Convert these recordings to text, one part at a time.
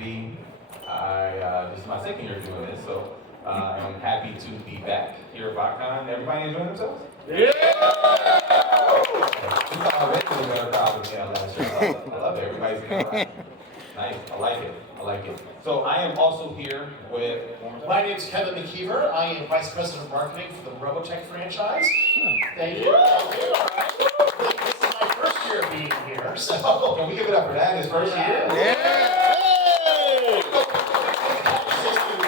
B. This is my second year doing this, so I'm happy to be back here at BotCon. Everybody enjoying themselves? Yeah! We saw already a better crowd than last year. I love it. Everybody's getting around. Nice. I like it. I like it. So I am also here with... My name is Kevin McKeever. I am Vice President of Marketing for the Robotech franchise. Thank you. This is my first year being here, so... Can we give it up for that? His first year? Yeah!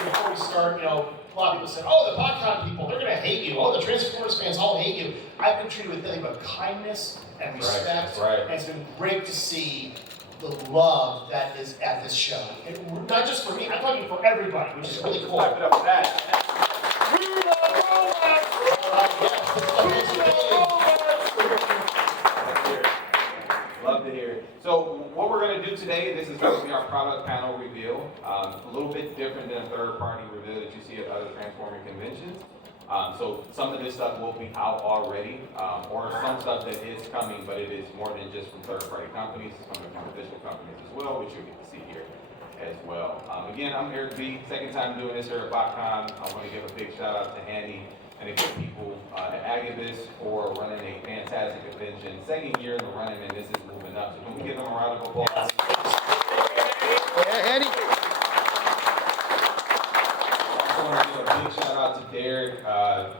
Before we start, a lot of people said, oh, the BotCon people, they're going to hate you. Oh, the Transformers fans all hate you. I've been treated with nothing but kindness and respect. Right. And it's been great to see the love that is at this show. Not just for me, I'm talking for everybody, which is really cool. Clap it up for that. Love to hear it. So what we're going to do today, this is going to be our product panel reveal. A little bit different than a third-party reveal that you see at other Transformer conventions. So some of this stuff will be out already, or some stuff that is coming, but it is more than just from third-party companies. It's coming from official companies as well, which you'll get to see here as well. Again, I'm Eric B. Second time doing this here at BotCon. I want to give a big shout out to Andy and the good people at Agabus for running a fantastic convention. Second year in the running, and this is moving up. So can we give them a round of applause? Yeah, Andy. I want to give a big shout out to Derek.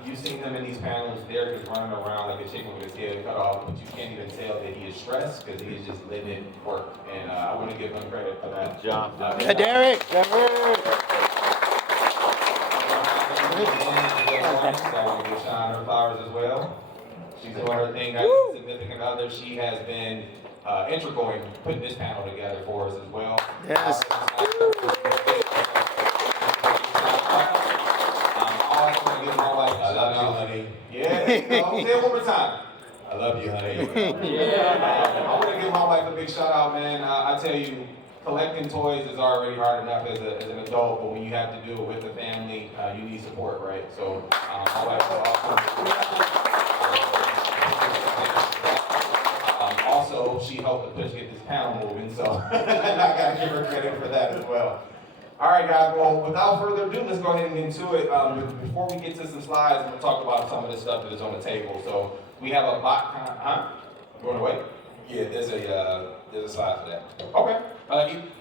You've seen him in these panels. Derek is running around like a chicken with his head cut off, but you can't even tell that he is stressed because he is just letting it work. And I want to give him credit for that. Good job. Derek. So I want to give Sean her flowers as well. She's doing her thing as a significant other. She has been integral in putting this panel together for us as well. Yes. I love you, honey. Yeah, say it one more time. I love you, honey. I want to give my wife a big shout out, man. I tell you, collecting toys is already hard enough as an adult, but when you have to do it with the family, you need support, right? So my wife is awesome. Also, she helped us get this panel moving, so I got to give her credit for that as well. All right, guys, well, without further ado, let's go ahead and get into it. Before we get to some slides, we'll talk about some of the stuff that is on the table. So we have a BotCon, You want to wait? Yeah, there's a slide for that. Okay.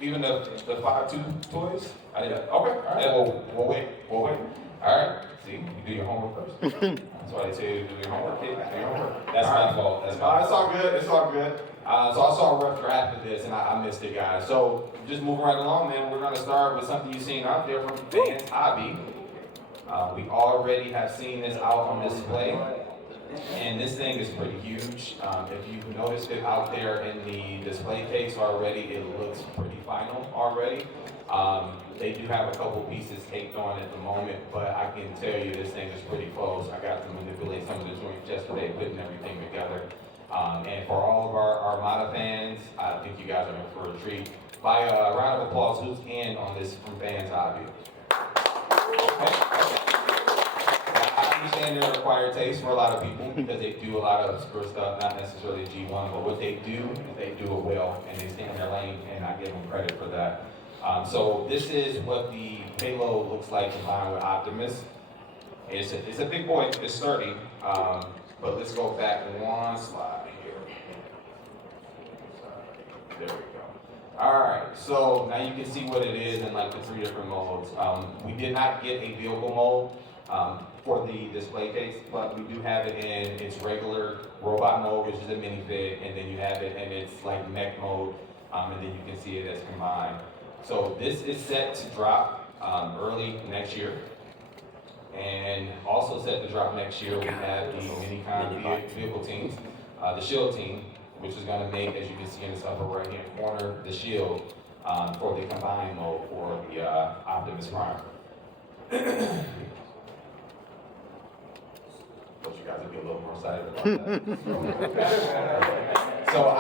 Even the 5-2 toys? Okay, all right. We'll wait. All right. See, you do your homework first. That's why they tell you to do your homework, kid. Do your homework. That's my fault. It's all good. It's all good. So I saw a rough draft of this, and I missed it, guys. So just moving right along, man. We're going to start with something you've seen out there from Fans Hobby. We already have seen this out on display, and this thing is pretty huge. If you've noticed it out there in the display case already, it looks pretty final already. They do have a couple pieces taped on at the moment, but I can tell you this thing is pretty close. I got to manipulate some of the joints yesterday, putting everything together. And for all of our Armada fans, I think you guys are in for a treat. By a round of applause, who's in on this from Fans Hobby? Okay. I understand they're an acquired taste for a lot of people because they do a lot of obscure stuff, not necessarily G1, but what they do is they do it well and they stay in their lane, and I give them credit for that. So this is what the payload looks like combined with Optimus. It's a big boy, it's sturdy, but let's go back one slide here. There we go. All right, so now you can see what it is in like the 3 different modes. We did not get a vehicle mode for the display case, but we do have it in its regular robot mode, which is a minifig, and then you have it in its like mech mode, and then you can see it as combined. So this is set to drop early next year. And also set to drop next year, we have the Minicon vehicle teams, the shield team, which is going to make, as you can see in this upper right hand corner, the shield for the combined mode for the Optimus Prime. But you guys will be a little more excited about that. So I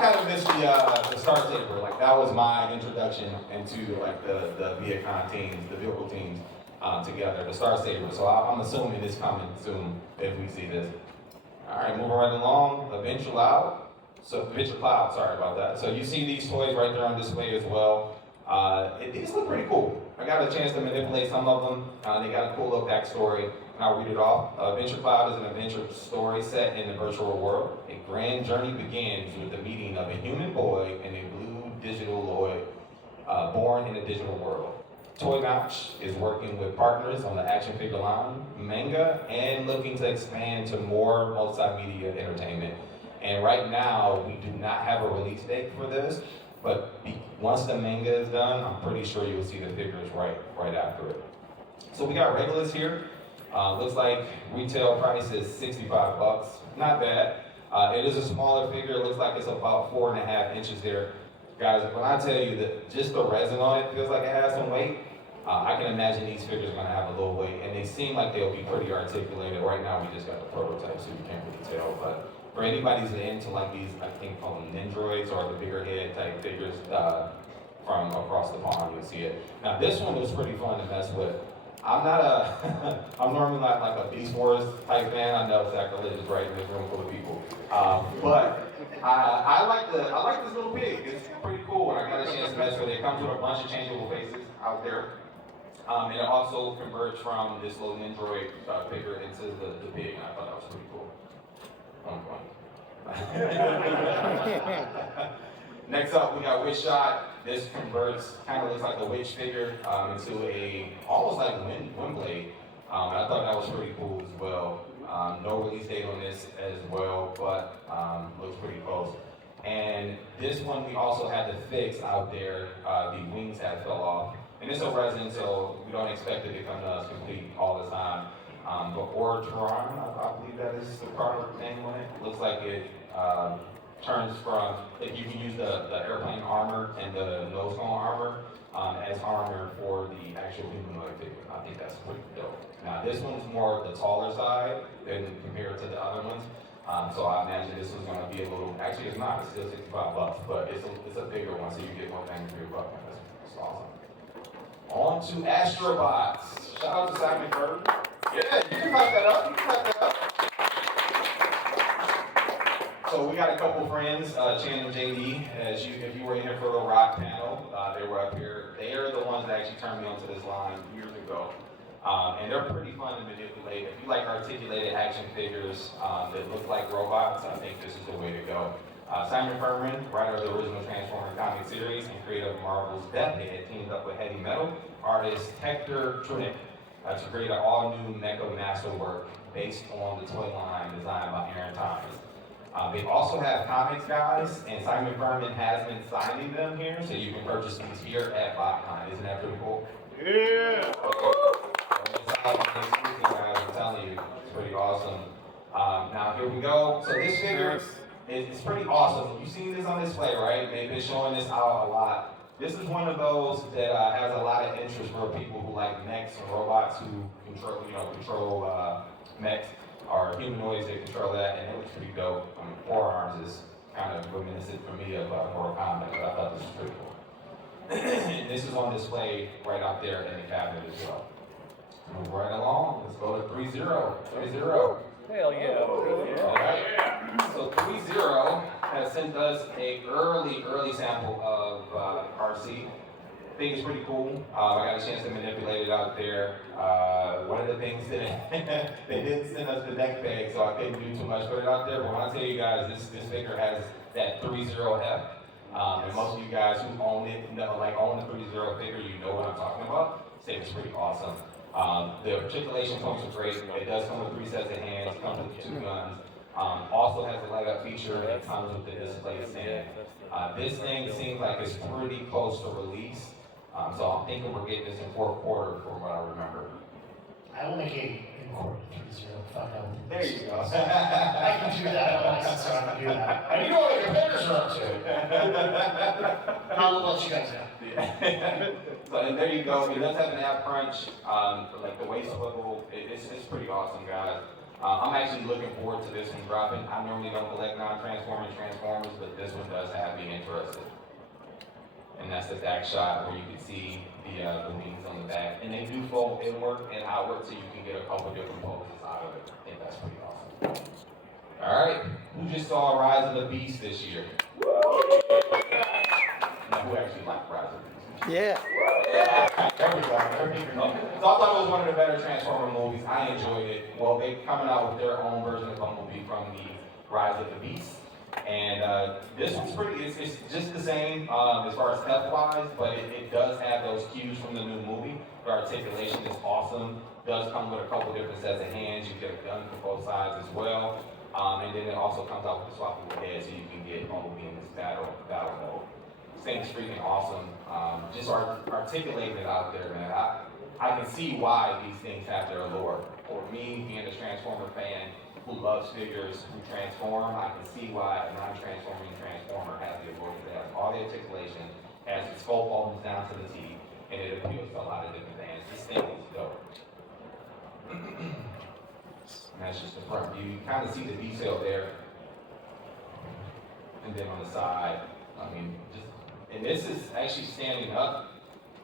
kind of missed the Star Saber. Like that was my introduction into like the Viacon teams, the vehicle teams. Together, the Star Saber. So I'm assuming it's coming soon if we see this. All right, moving right along, eventual out. So Venture Cloud, sorry about that. So you see these toys right there on display as well. These look pretty cool. I got a chance to manipulate some of them. They got a cool little backstory, and I'll read it off. Venture Cloud is an adventure story set in the virtual world. A grand journey begins with the meeting of a human boy and a blue digital Lloyd, born in a digital world. Toy Notch is working with partners on the action figure line, manga, and looking to expand to more multimedia entertainment. And right now, we do not have a release date for this, but once the manga is done, I'm pretty sure you'll see the figures right after it. So we got regulars here. Looks like retail price is $65. Not bad. It is a smaller figure. It looks like it's about 4.5 inches there. Guys, when I tell you that just the resin on it feels like it has some weight, I can imagine these figures are gonna have a little weight, and they seem like they'll be pretty articulated. Right now, we just got the prototype, so you can't really tell, but for anybody who's into like these, I think call them Nindroids or the bigger head type figures from across the pond, you'll see it. Now this one was pretty fun to mess with. I'm normally not like a Beast Wars type fan. I know sacrilegious right in this room full of people. But I like this little pig. It's pretty cool, and I got a chance to mess with it. It comes with a bunch of changeable faces out there. And it also converts from this little Nindroid figure into the pig, and I thought that was pretty cool. Next up, we got Witch Shot. This converts, kind of looks like a witch figure into a almost like wind blade. And I thought that was pretty cool as well. No release date on this as well, but looks pretty close. And this one we also had to fix out there. The wings had fell off. And it's a resin, so we don't expect it to come to us complete all the time. But Ortron, I believe that is the product name on it. Looks like it turns from, if you can use the airplane armor and the nose cone armor as armor for the actual humanoid figure. I think that's pretty dope. Now this one's more the taller side than compared to the other ones. So I imagine this one's gonna be a little, actually it's not, it's still $65, but it's a bigger one, so you get more bang for your buck. That's awesome. On to Astrobots. Shout out to Simon Bird. Yeah, you can clap that up. You can clap that up. So we got a couple friends, Chan and JD. If you were in here for the rock panel, they were up here. They are the ones that actually turned me onto this line years ago. And they're pretty fun to manipulate. If you like articulated action figures that look like robots, I think this is the way to go. Simon Furman, writer of the original Transformer comic series and creator of Marvel's Death Head, teamed up with Heavy Metal artist Hector Trinick to create an all-new mecha masterwork based on the toy line designed by Aaron Thomas. They also have comics, guys, and Simon Furman has been signing them here, so you can purchase these here at BotCon. Isn't that pretty cool? Yeah! I'm telling you, it's pretty awesome. Now here we go. So this figure is pretty awesome. You've seen this on display, right? They've been showing this out a lot. This is one of those that has a lot of interest for people who like mechs and robots who control mechs or humanoids that control that, and it looks pretty dope. I mean, Forearms is kind of reminiscent for me of Mortal Kombat, but I thought this was pretty cool. And this is on display right out there in the cabinet as well. Move right along. Let's go to Threezero. Threezero. Hell yeah. All right. So Threezero has sent us a early sample of RC. I think it's pretty cool. I got a chance to manipulate it out there. One of the things that they didn't send us the neck bag, so I couldn't do too much, put it out there. But when I tell you guys, this figure has that Threezero heft. And most of you guys who own it, own the Threezero figure, you know what I'm talking about. I think it's pretty awesome. The articulation comes with great. It does come with 3 sets of hands, comes with 2 guns. Also has a leg up feature, and it comes with the display stand. This thing seems like it's pretty close to release. So I'm thinking we're getting this in 4th quarter from what I remember. I will make a import 3-0 find out. There you go. I can do that. I'm licensed, so I can do that. And you know what your competitors are up to. I'll let you guys know. So and there you go. It does have an ab crunch, like the waist swivel. It's pretty awesome, guys. I'm actually looking forward to this one dropping. I normally don't collect non-transforming Transformers, but this one does have me interested. And that's the back shot where you can see the wings on the back. And they do fold inward and outward, so you can get a couple different poses out of it. I think that's pretty awesome. All right, who just saw Rise of the Beast this year? Now, who actually liked Rise of the Beast? Yeah. There we go. So I thought it was one of the better Transformer movies. I enjoyed it. Well, they're coming out with their own version of Bumblebee from the Rise of the Beast. And this one's pretty, it's just the same as far as health-wise, but it does have those cues from the new movie. The articulation is awesome. Does come with a couple different sets of hands. You get a gun for both sides as well. And then it also comes out with a swappable head so you can get Bumblebee in this battle mode. This thing's freaking awesome. Just articulating it out there, man. I can see why these things have their allure. For me, being a Transformer fan who loves figures who transform, I can see why a non-transforming Transformer has the allure. It has all the articulation, has the sculpt almost down to the T, and it appeals to a lot of different fans. This thing is dope. And that's just the front view. You kind of see the detail there. And then on the side, and this is actually standing up.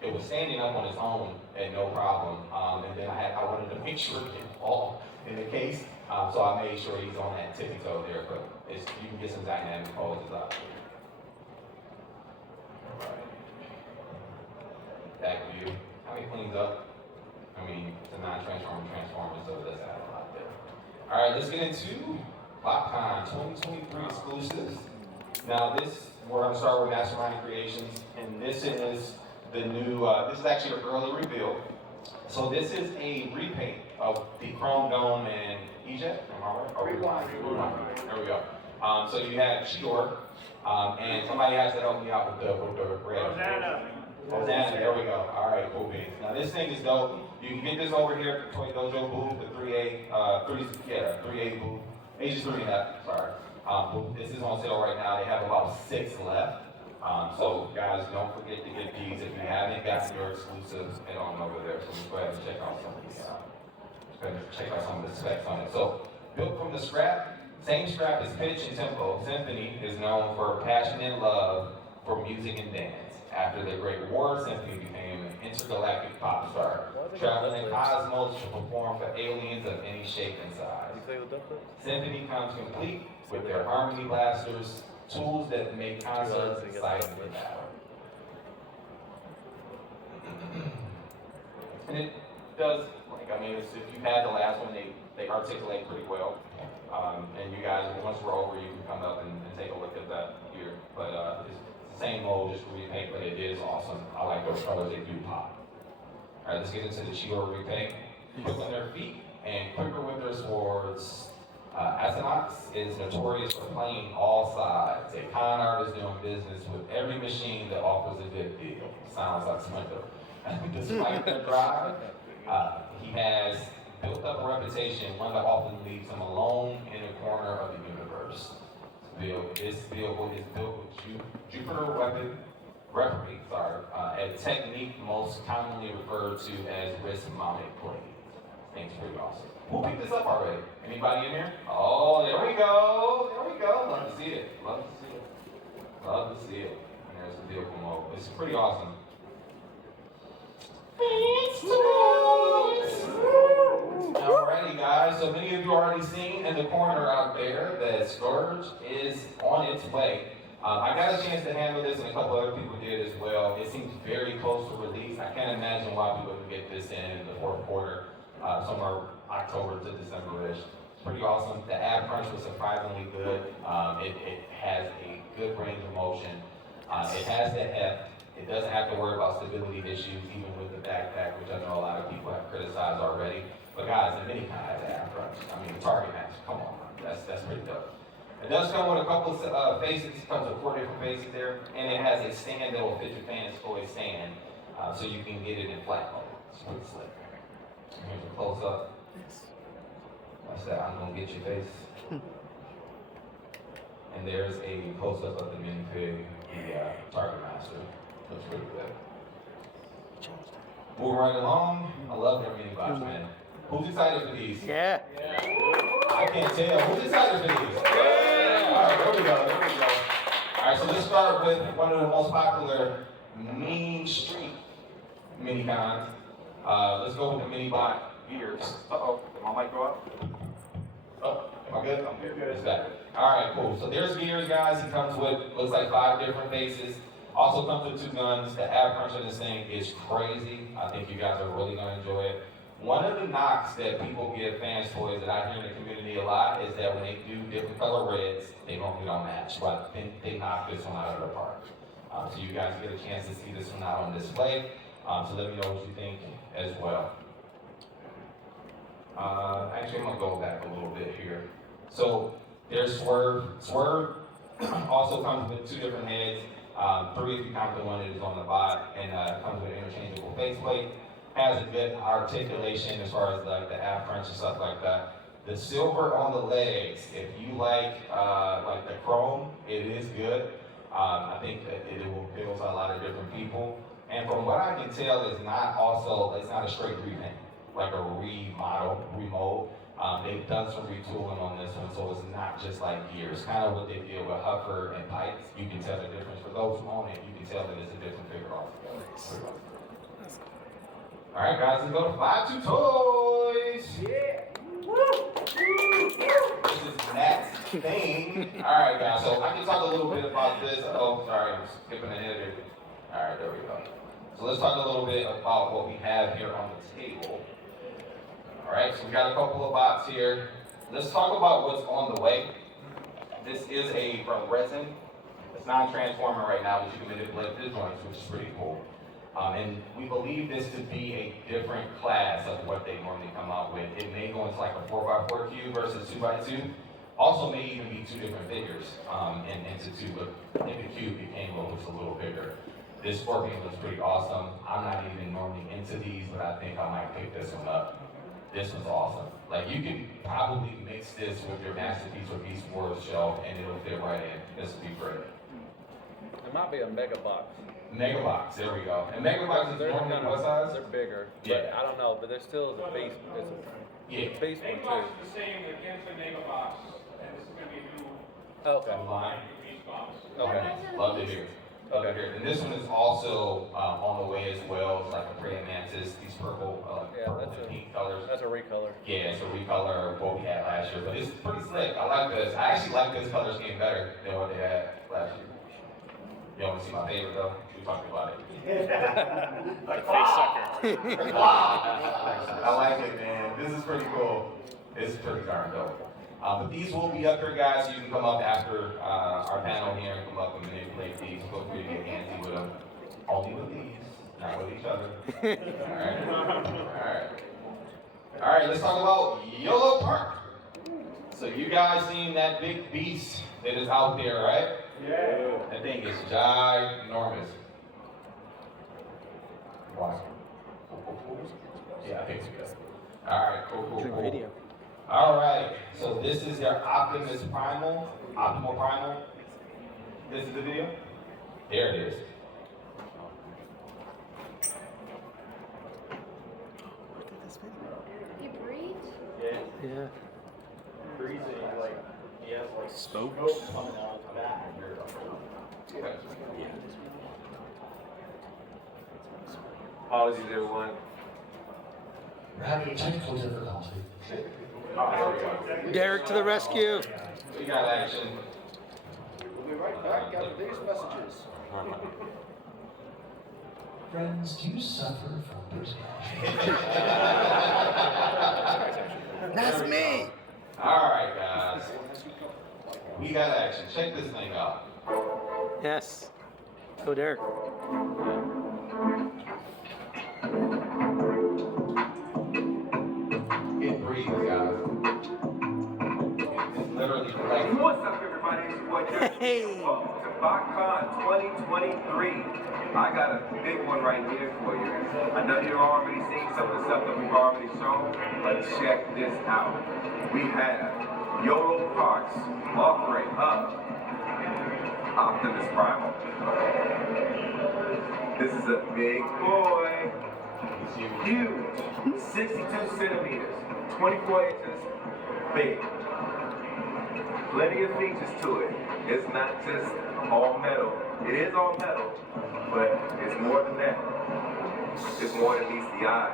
It was standing up on its own and no problem. And then I wanted to make sure it didn't fall in the case. So I made sure he's on that tippy toe there, but you can get some dynamic poses out there. All right. Back view. How he cleans up? It's a non-transformer transformer, so it does have a lot there. All right, let's get into BotCon 2023 exclusives. Now we're gonna start with Mastermind Creations, and this is the new, this is actually an early reveal. So this is a repaint of the Chrome Dome and Egypt, am I right? Rewind. There we go. So you have Cheetor, and somebody has to help me out with the red. Hosanna, there we go. All right, cool beans. Now this thing is dope. You can get this over here at Toy Dojo booth, the 3A booth. Ages 3.5, sorry. This is on sale right now. They have about 6 left. So guys, don't forget to get these if you haven't gotten your exclusives and on over there. So just go ahead and check out some of these. Check out some of the specs on it. So built from the scrap, same scrap as Pitch and Tempo. Symphony is known for passion and love for music and dance. After the Great War, Symphony became an intergalactic pop star, traveling in cosmos to perform for aliens of any shape and size. Symphony comes complete with their harmony blasters, tools that make concerts exciting and loud. And it does, if you had the last one, they articulate pretty well. And you guys, once we're over, you can come up and take a look at that here. But it's the same mold, just repaint, but it is awesome. I like those colors, they do pop. All right, let's get into the Cheetor repaint. Quick on their feet and quicker with their swords. Astronauts is notorious for playing all sides. A con artist doing business with every machine that offers a good deal. Sounds like Splinter. Despite their drive, he has built up a reputation, one that often leaves him alone in a corner of the universe. This vehicle is built with Jupiter weaponry, a technique most commonly referred to as wrist-mounted blades. Thing's pretty awesome. Who picked this up already? Anybody in here? Oh, there we go. There we go. Love to see it. Love to see it. Love to see it. And there's the vehicle mode. It's pretty awesome. Alrighty, guys. So many of you already seen in the corner out there that Scourge is on its way. I got a chance to handle this, and a couple other people did as well. It seems very close to release. I can't imagine why we wouldn't get this in the fourth quarter, somewhere October to December-ish. It's pretty awesome. The ab crunch was surprisingly good. It has a good range of motion. It has the heft. It doesn't have to worry about stability issues, even with the backpack, which I know a lot of people have criticized already. But guys, the mini con has an ab crunch. The target match, come on, that's pretty dope. It does come with a couple of faces. It comes with 4 different faces there, and it has a stand that will fit your fan's toy stand, so you can get it in flat mode. It's pretty slick. Here's a close up. Watch that. I'm gonna get your face. And there's a close up of the minifig, the Target Master. Looks pretty good. Moving right along. I love their mini box, man. Who's excited for these? Yeah. I can't tell. Who's excited for these? Yeah. All right, there we go. All right, so let's start with one of the most popular Mean Street mini cons. Let's go with the mini bot ears. Uh-oh, did my mic go up? Oh, am I good? I'm good. It's back. All right, cool. So there's gears, guys. He comes with, looks like 5 different faces. Also comes with 2 guns. The ab crunch of this thing is crazy. I think you guys are really gonna enjoy it. One of the knocks that people give fans toys that I hear in the community a lot is that when they do different color reds, they normally don't match, but they knock this one out of the park. So you guys get a chance to see this one out on display. So let me know what you think as well. Actually, I'm gonna go back a little bit here. So there's Swerve. Swerve also comes with 2 different heads. 3 if you count the one that is on the bot, and comes with an interchangeable faceplate. Has a good articulation as far as like the ab crunch and stuff like that. The silver on the legs, if you like the chrome, it is good. I think that it will appeal to a lot of different people. And from what I can tell, it's not a straight repaint, like a remold. They've done some retooling on this one, so it's not just like gears. Kind of what they did with Huffer and Pikes. You can tell the difference. For those who own it, you can tell that it's a different figure altogether. All right, guys, let's go to 5-2 Toys. Yeah. Woo. This is Nat's thing. All right, guys. So I can talk a little bit about this. Oh, sorry, I'm skipping ahead here. All right, there we go. So let's talk a little bit about what we have here on the table. All right, so we got a couple of bots here. Let's talk about what's on the way. This is from resin. It's non-transforming right now, but you can manipulate the joints, which is pretty cool. And we believe this to be a different class of what they normally come out with. It may go into like a 4x4 cube versus 2x2. Also may even be 2 different figures into 2, but I think the cube became what was a little bigger. This Scorpion looks pretty awesome. I'm not even normally into these, but I think I might pick this one up. This one's awesome. Like you can probably mix this with your Masterpiece or Beast Wars shelf and it'll fit right in. This would be great. It might be a mega box. Mega box, there we go. And mega box is normally what size? They're bigger. Yeah. But I don't know, but they're still a base. It's a base one Mega too. box is the same against the mega box, and this is gonna be a new Okay. Line. piece box. Okay. Love to hear. Love to hear. And this one is also on the way as well. It's like a praying mantis, these purple, purple and pink colors. That's a recolor. Yeah, it's a recolor of what we had last year, but it's pretty slick. I like this. I actually like this color scheme better than what they had last year. You want to see my favorite though? We talked about it. Like face sucker. I like it, man. This is pretty cool. It's pretty darn dope. But these will be up here, guys. So you can come up after our panel here and come up and manipulate these. Feel free to get handsy with them. Only with these, not with each other. All right. All right. All right. Let's talk about Yolopark. So you guys seen that big beast that is out there, right? Yeah. That thing is ginormous. Wow. Yeah, I think so. All right, cool. All right, so this is your Optimal Primal. This is the video. There it is. He breathes? Yeah. Breathing, like, he has like Smoke. smoke coming out the back. Apologies, everyone. We're having a technical difficulty. Derek to the rescue. We got action. We'll be right back after these messages. Friends, do you suffer from this? That's me. All right, guys. We got action. Check this thing out. Yes. Go Derek. It breathes, guys. It's literally like. What's up, everybody? It's your boy Jeff. Hey. Welcome to BotCon 2023. I got a big one right here for you. I know you've already seen some of the stuff that we've already shown, but check this out. We have Yolopark's offering up Optimus Primal. This is a big boy. Huge. 62 centimeters. 24 inches. Big. Plenty of features to it. It's not just all metal. It is all metal, but it's more than that. It's more than meets the eye.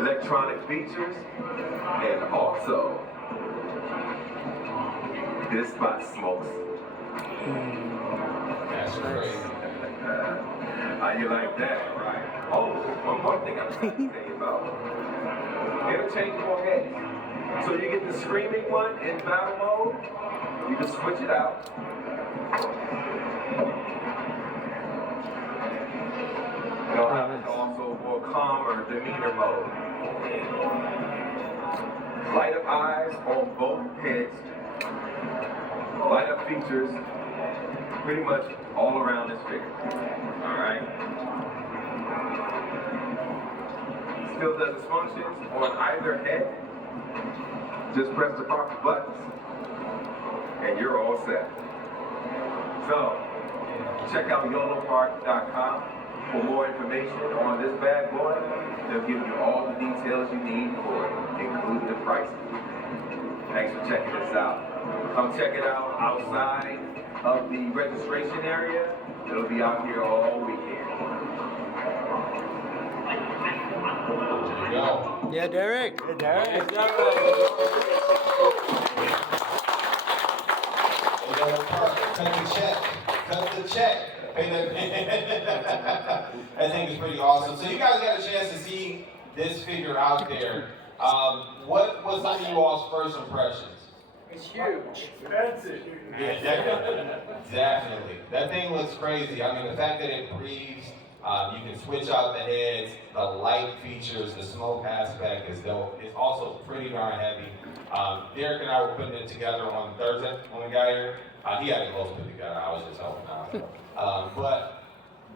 electronic features, and also this spot smokes. That's crazy. How you like that, right? Oh, one more thing I'm trying to tell you about. Interchangeable heads. So you get the screaming one in battle mode, you can switch it out. You'll have it also more calmer demeanor mode. Light up eyes on both heads. Light up features pretty much all around this figure. Alright? Still does its functions on either head. Just press the proper buttons and you're all set. So, check out Yolopark.com for more information on this bad boy. They'll give you all the details you need for it, including the prices. Thanks for checking this out. Come check it out outside of the registration area. It'll be out here all weekend. There you go. Yeah, Derek. Hey, Derek. Cut the check. Cut the check. Pay that. That thing is pretty awesome. So you guys got a chance to see this figure out there. What was some of you all's first impressions? It's huge. Expensive. Yeah, definitely. Definitely. That thing looks crazy. I mean, the fact that it breathes, you can switch out the heads, the light features, the smoke aspect is dope. It's also pretty darn heavy. Derek and I were putting it together on Thursday when we got here. He had it close put together. I was just helping out. But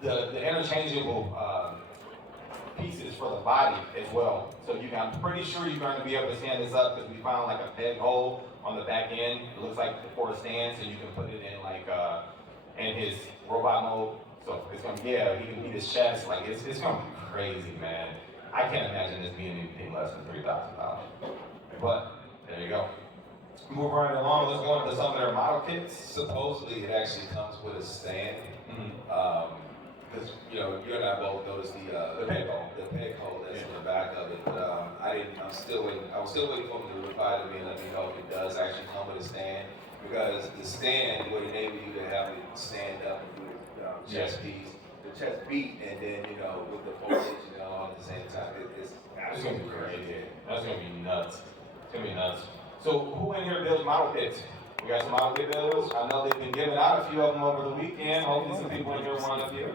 the interchangeable pieces for the body as well. So I'm pretty sure you're going to be able to stand this up because we found like a peg hole on the back end. It looks like for a stand, so you can put it in like in his robot mode. So it's gonna he can beat his chest. Like it's gonna be crazy, man. I can't imagine this being anything less than $3,000. But there you go. Move right along. Let's go into some of their model kits. Supposedly, it actually comes with a stand. Because you and I both noticed the peg hole that's in the back of it. But I was still waiting for them to reply to me and let me know if it does actually come with a stand. Because the stand would enable you to have it stand up and do the chest piece, the chest beat, and then with the foliage all at the same time. It's Gonna be absolutely crazy. crazy. That's gonna be nuts. It's gonna be nuts. So who in here builds model kits? We got some model kit builders. I know they've been giving out a few of them over the weekend. Hopefully some people in here want a few.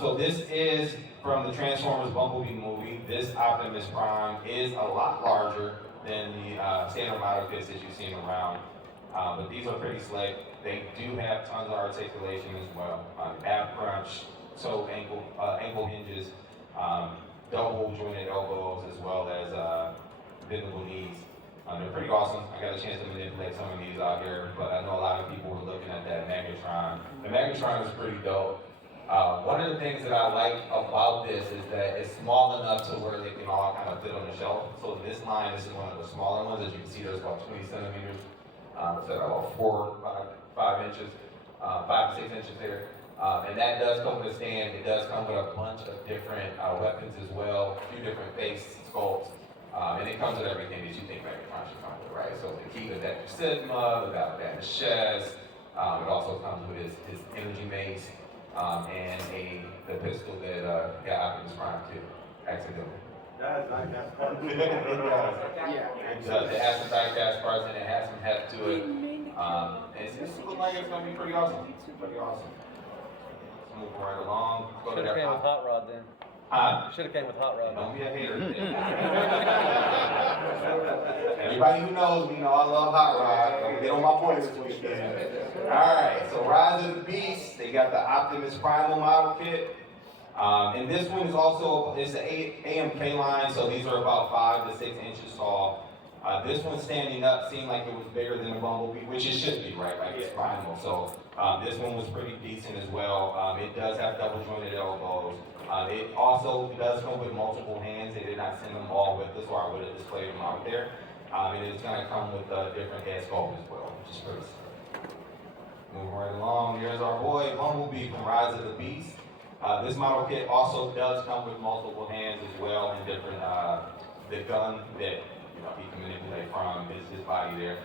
So this is from the Transformers Bumblebee movie. This Optimus Prime is a lot larger than the standard model kits that you've seen around. But these are pretty slick. They do have tons of articulation as well. Ab crunch, toe ankle hinges, double jointed elbows, as well as bendable knees. They're pretty awesome. I got a chance to manipulate some of these out here, but I know a lot of people were looking at that Megatron. The Megatron is pretty dope. One of the things that I like about this is that it's small enough to where they can all kind of fit on the shelf. So this line, this is one of the smaller ones. As you can see, there's about 20 centimeters. So about 5 inches, 5 to 6 inches there. And that does come with a stand. It does come with a bunch of different weapons as well, a few different face sculpts. And it comes with everything that you think Megatron should come with, right? So the key to that Sigma, the Batman chest. It also comes with his energy mace and the pistol that got Optimus Prime too, accidentally. That's part of It Yeah. does. It has some die-cast parts and it has some heft to it. It's looks like it's gonna be pretty awesome. Pretty awesome. Let's move right along. Go to Should have their came with Hot Rod then. Huh? Should have came with Hot Rod. Don't be a hater. Everybody who knows me know I love Hot Rod. I'm gonna get on my point this weekend. Alright, so Rise of the Beast, they got the Optimus Primal model kit. And this one is also, it's the AMK line, so these are about 5 to 6 inches tall. This one standing up seemed like it was bigger than the Bumblebee, which it should be, right? Like it's primal. So this one was pretty decent as well. It does have double jointed elbows. It also does come with multiple hands. They did not send them all with us, or I would have displayed them out there. And it's gonna come with a different head sculpt as well, which is pretty sick. Moving right along, here's our boy Bumblebee from Rise of the Beast. This model kit also does come with multiple hands as well, and different, the gun that he can manipulate from his body there.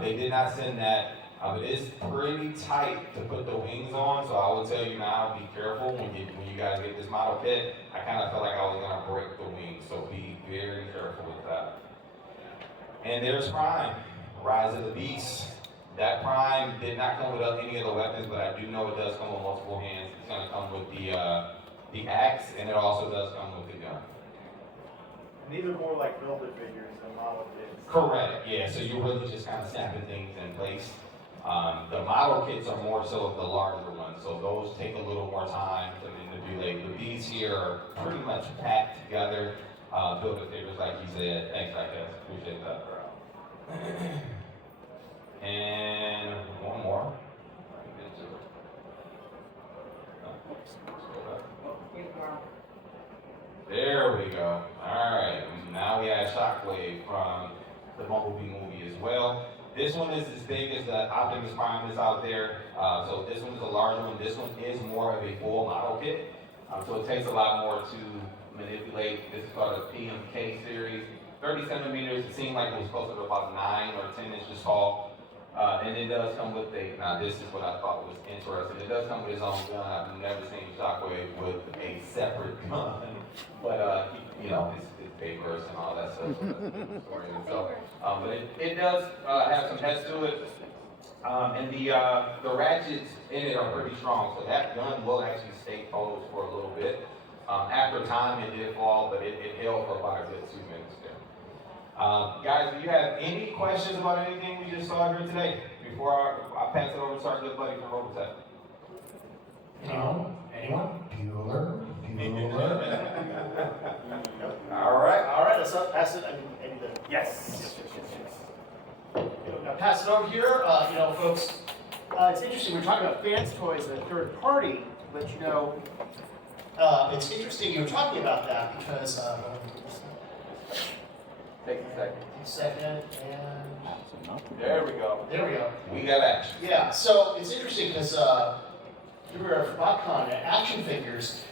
They did not send that. It is pretty tight to put the wings on, so I will tell you now, be careful when you guys get this model kit. I kind of felt like I was gonna break the wings, so be very careful with that. And there's Prime, Rise of the Beast. That Prime did not come with any of the weapons, but I do know it does come with multiple hands. It's gonna come with the axe, and it also does come with the gun. And these are more like build-it figures than model kits. Correct, yeah, so you're really just kind of snapping things in place. The model kits are more so of the larger ones, so those take a little more time to manipulate. But these here are pretty much packed together, build-it figures like you said. Thanks, I guess, appreciate that. And one more. There we go. All right, now we have Shockwave from the Bumblebee movie as well. This one is as big as the Optimus Prime is out there. So this one is a larger one. This one is more of a full model kit. So it takes a lot more to manipulate. This is called a PMK series. 30 centimeters, it seemed like it was closer to about 9 or 10 inches tall. And it does come with now this is what I thought was interesting. It does come with his own gun. I've never seen Shockwave with a separate gun. But, his papers and all that stuff. But it does have some heft to it. And the ratchets in it are pretty strong. So that gun will actually stay posed for a little bit. After time, it did fall, but it held for about a good 2 minutes there. Guys, do you have any questions about anything we just saw here today? Before I pass it over to our good buddy from Robotech. Anyone? Bueller? All right. Let's pass it. Yes. Now pass it over here. Folks, It's interesting. We're talking about fans' toys and a third party, but it's interesting you're talking about that because Take a second. second and There we go. there we go. We got action. Yeah, so it's interesting because here we are for BotCon action figures.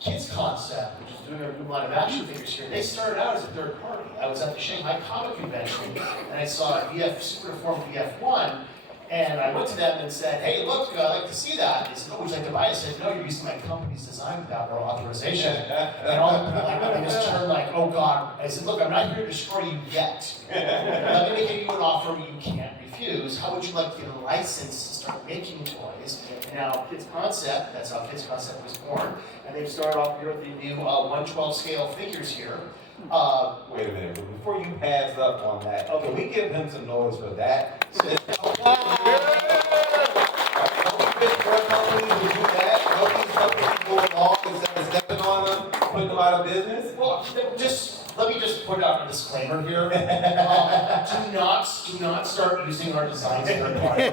Kids Concept, which is doing a new line of action figures here, they started out as a third party. I was at the Shanghai Comic Convention and I saw a Super Form VF1, and I went to them and said, "Hey, look, I'd like to see that." They said, "Oh, would you like to buy it?" I said, "No, you're using my company's design without our authorization." And all the people they just turned like, "Oh God." I said, "Look, I'm not here to destroy you yet. Let me make you an offer you can't refuse. How would you like to get a license to start making toys?" And now Kids Concept, that's how Kids Concept was born. And they've started off here with the new 1/12 scale figures here. Wait a minute, but before you pass up on that, can we give him some noise for that? Putting them out of business? Well, let me just put out a disclaimer here. Do not start using our designs in third party.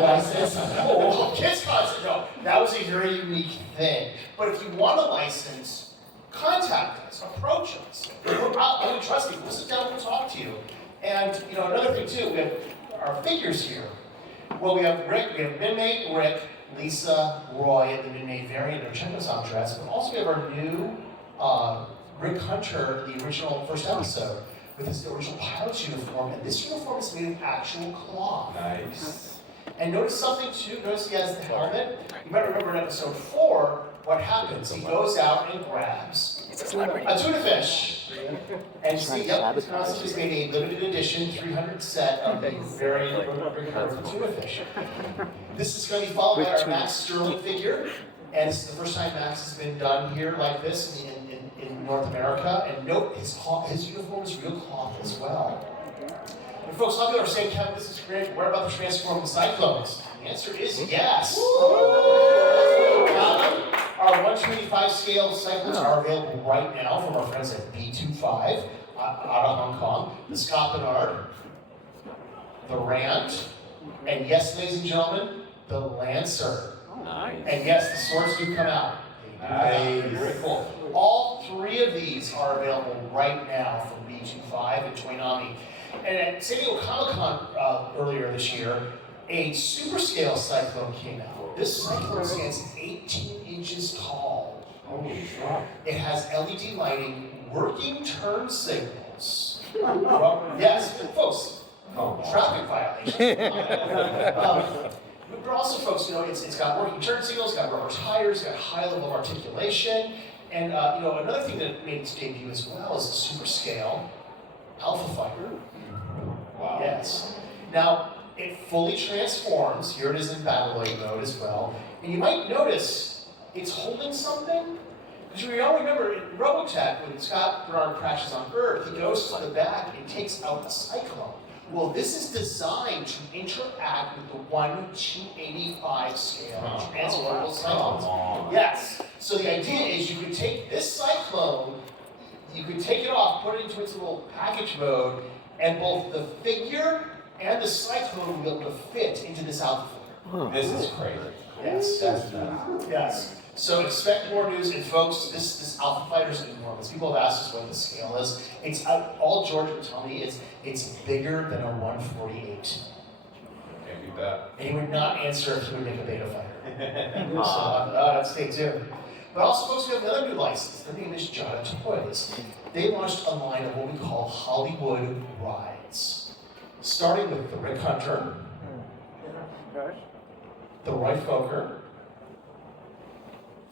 License. Oh, Kids Concept. No, that was a very unique thing. But if you want a license, contact us, approach us. I would trust you. We'll sit down and talk to you. And another thing too, we have our figures here. Well, we have Rick, we have Minmate, Rick, Lisa, Roy, and the Minmate variant of Czechoslovakian dress. But also we have our new Rick Hunter, the original first episode, with his original pilot's uniform. And this uniform is made of actual cloth. Nice. And notice something too, notice he has the helmet. You might remember in episode 4, what happens? He goes out and grabs a tuna fish. And see, this concept has made a limited edition 300 set of the variant of tuna fish. This is going to be followed by our Max Sterling figure. And this is the first time Max has been done here like this in North America. And note, his uniform is real cloth as well. And folks, a lot of people are saying, "Kevin, this is great. What about the transforming cyclones?" The answer is yes. Our 125 scale cyclones are available right now from our friends at B25 out of Hong Kong. The Scotland, the Rand, and yes, ladies and gentlemen, the Lancer. Nice. And yes, the swords do come out. Nice. Very cool. All 3 of these are available right now from B25 and Toynami. And at San Diego Comic-Con earlier this year, a super scale Cyclone came out. This Cyclone stands 18 inches tall. Holy crap. It has LED lighting, working turn signals. Yes, folks, traffic violation. But also, folks, you know, it's got working turn signals, it's got rubber tires, it's got high level of articulation, and you know, another thing that made its debut as well is the super scale Alpha Fighter. Wow. Yes. Now, it fully transforms. Here it is in Battleblade mode as well. And you might notice it's holding something. Because we all remember in Robotech, when Scott Bernard crashes on Earth, he goes to the back and takes out a Cyclone. Well, this is designed to interact with the 1/285 scale transformable Cyclones. Yes. So the idea is you could take this Cyclone, you could take it off, put it into its little package mode, and both the figure and the Cyclone will be able to fit into this Alpha Fighter. This is crazy. Yes. That's nuts. Yes. So expect more news, and folks, this Alpha Fighter is enormous. People have asked us what the scale is. It's all George would tell me is it's bigger than a 148. Can't beat that. And he would not answer if he would make a beta fighter. So stay tuned. But also, folks, we have another new license. Their name is Jada Toys. They launched a line of what we call Hollywood rides, starting with the Rick Hunter, the Roy Fokker,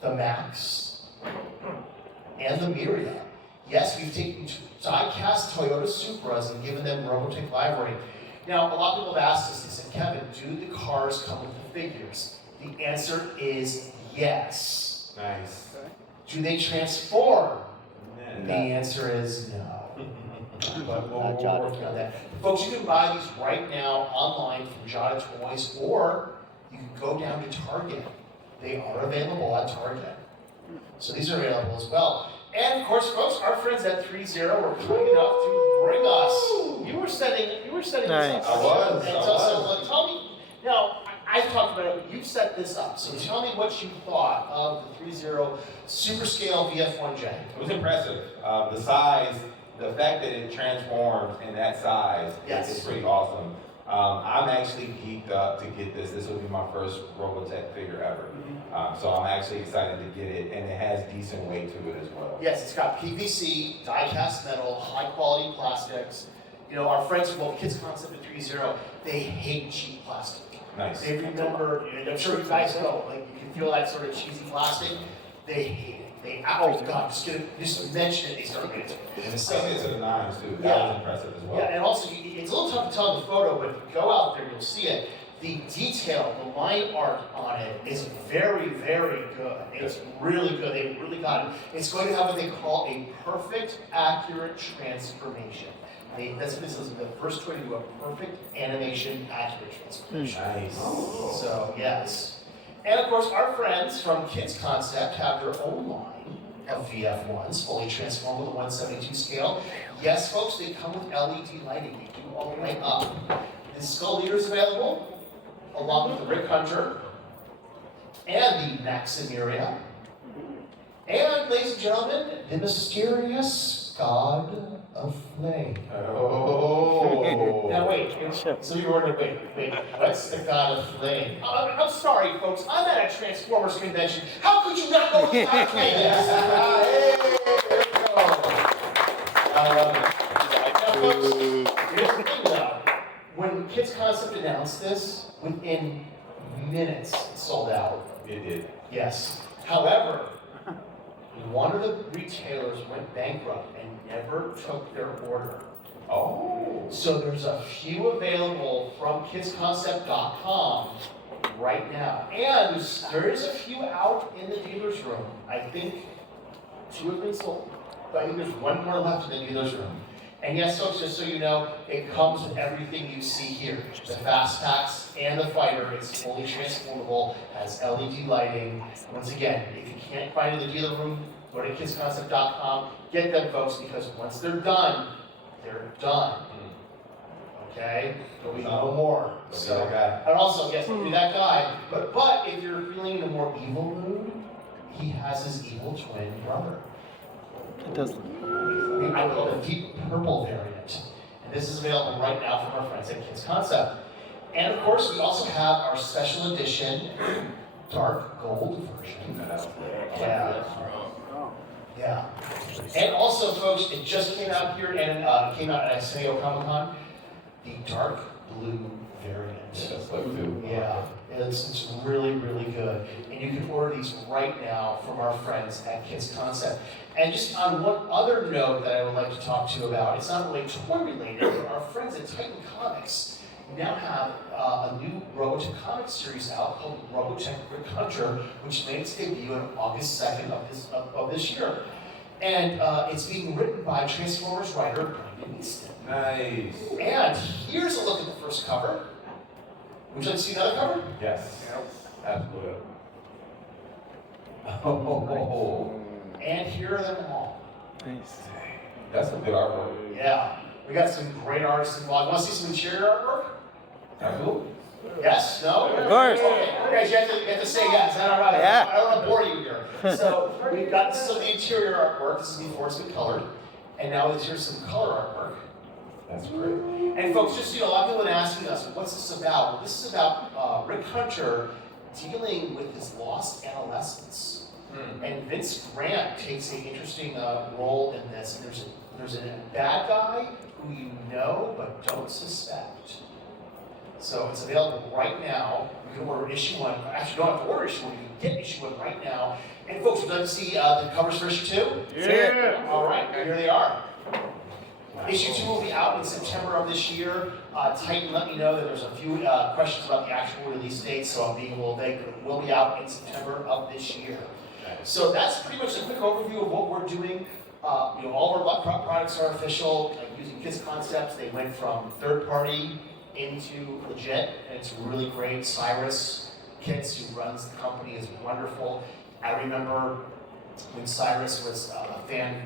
the Max, and the Miria. Yes, we've taken die-cast Toyota Supras and given them Robotech livery. Now, a lot of people have asked us, they said, Kevin, do the cars come with the figures? The answer is yes. Nice. Do they transform? Man, The answer is no. But we're working on that. Folks, you can buy these right now online from Jada Toys, or you can go down to Target. They are available at Target. So these are available as well. And of course, folks, our friends at Threezero were kind enough to bring us. You were setting Nice. this up. I was. So tell me, now, I've talked about it, but you've set this up. So tell me what you thought of the Threezero Super Scale VF1J. It was impressive. The size, the fact that it transformed in that size Yes. is pretty awesome. I'm actually geeked up to get this. This will be my first Robotech figure ever. So I'm actually excited to get it, and it has decent weight to it as well. Yes, it's got PVC, die-cast metal, high-quality plastics. You know, our friends from Kids Concept at Threezero, they hate cheap plastic. Nice. They remember, and I'm sure you guys know, like you can feel that sort of cheesy plastic. They hate it. Oh God, just mention it, they start getting it. And it's taken it to the nines too. That Yeah. was impressive as well. Yeah, and also, it's a little tough to tell in the photo, but if you go out there, you'll see it. The detail, the line art on it is very, very good. It's really good. They really got it. It's going to have what they call a perfect, accurate transformation. That's what this is, the first toy to do a perfect animation, accurate transformation. Nice. So, yes. And of course, our friends from Kids Concept have their own line of VF1s, fully transformed with a 172 scale. Yes, folks, they come with LED lighting. They do all the way up. The Skull Leader is available, along with the Rick Hunter, and the Maximiria. And, ladies and gentlemen, the mysterious God of Flame. Oh. Now wait, so you were wait, what's the God of Flame? I'm sorry, folks, I'm at a Transformers convention. How could you not know what the God of Flame is? Hey, there we go. Now, folks, here's the thing though. When Kids Concept announced this, within minutes it sold out. It did. Yes. However, one of the retailers went bankrupt and never took their order. Oh. So there's a few available from kidsconcept.com right now. And there is a few out in the dealer's room. I think 2 have been sold. But I think there's 1 more left in the dealer's room. And yes, folks, just so you know, it comes with everything you see here. The Fast Packs and the Fighter is fully transformable, has LED lighting. Once again, if you can't find it in the dealer room, go to kidsconcept.com. Get them, folks, because once they're done, they're done. Okay? There'll be no more. So, that guy. And also, yes, be that guy. But if you're feeling in a more evil mood, he has his evil twin brother. It does. I call it the deep purple variant. And this is available right now from our friends at Kids Concept. And of course, we also have our special edition dark gold version. Yeah. Yeah. And also, folks, it just came out here and came out at San Diego Comic-Con, the dark blue variant. Yeah, it's really, really good. And you can order these right now from our friends at Kids Concept. And just on one other note that I would like to talk to you about, it's not really toy related, but our friends at Titan Comics now have a new Robotech comic series out called Robotech Rick Hunter, which made its debut on August 2nd of this year. And it's being written by Transformers writer Brandon Easton. Nice. And here's a look at the first cover. Would you like to see another cover? Yes. Absolutely. Oh. And here are them all. Nice. That's some good artwork. Yeah. We got some great artists involved. Want to see some interior artwork? Absolutely. Yes? No? Of course. Okay, you have to say yes. I don't know. Yeah. I don't want to bore you here. So we've got some of the interior artwork. This is before it's been colored. And now here's some color artwork. That's great. And folks, just, a lot of people have been asking us, what's this about? Well, this is about Rick Hunter dealing with his lost adolescence. And Vince Grant takes an interesting role in this. And there's a bad guy who you know but don't suspect. So it's available right now. You can order issue 1. Actually, you don't have to order issue 1. You can get issue 1 right now. And folks, would you like to see the covers for issue 2? Yeah. All right, here they are. Issue 2 will be out in September of this year. Titan let me know that there's a few questions about the actual release date, so I'm being a little vague, but it will be out in September of this year. So that's pretty much a quick overview of what we're doing. All of our products are official, using Kids Concepts. They went from third party into legit, and it's really great. Cyrus Kitts, who runs the company, is wonderful. I remember when Cyrus was a fan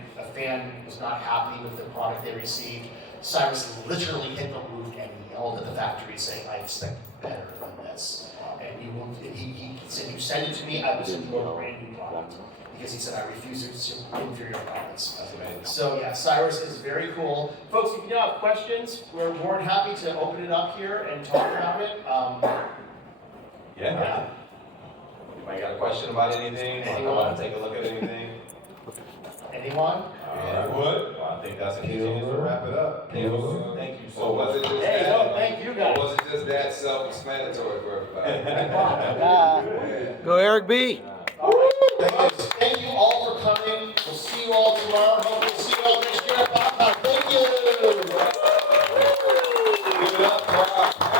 was not happy with the product they received. Cyrus literally hit the roof and yelled at the factory saying, "I expect better than this." And he said, "You send it to me, I will send you a brand new product." Because he said, "I refuse to ship inferior products." That's amazing. So yeah, Cyrus is very cool. Folks, if you now have questions, we're more than happy to open it up here and talk about it. Yeah. Anybody got a question about anything? Want to take a look at anything? Anyone? I would. Well, I think that's a good chance to wrap it up. Thank you So so was much. it just Hey, that? no, thank you guys. Or was it just that self-explanatory for everybody? Go Eric B. Thank you all for coming. We'll see you all tomorrow. Hopefully we'll see you all next year. Thank you. Give it up, crowd.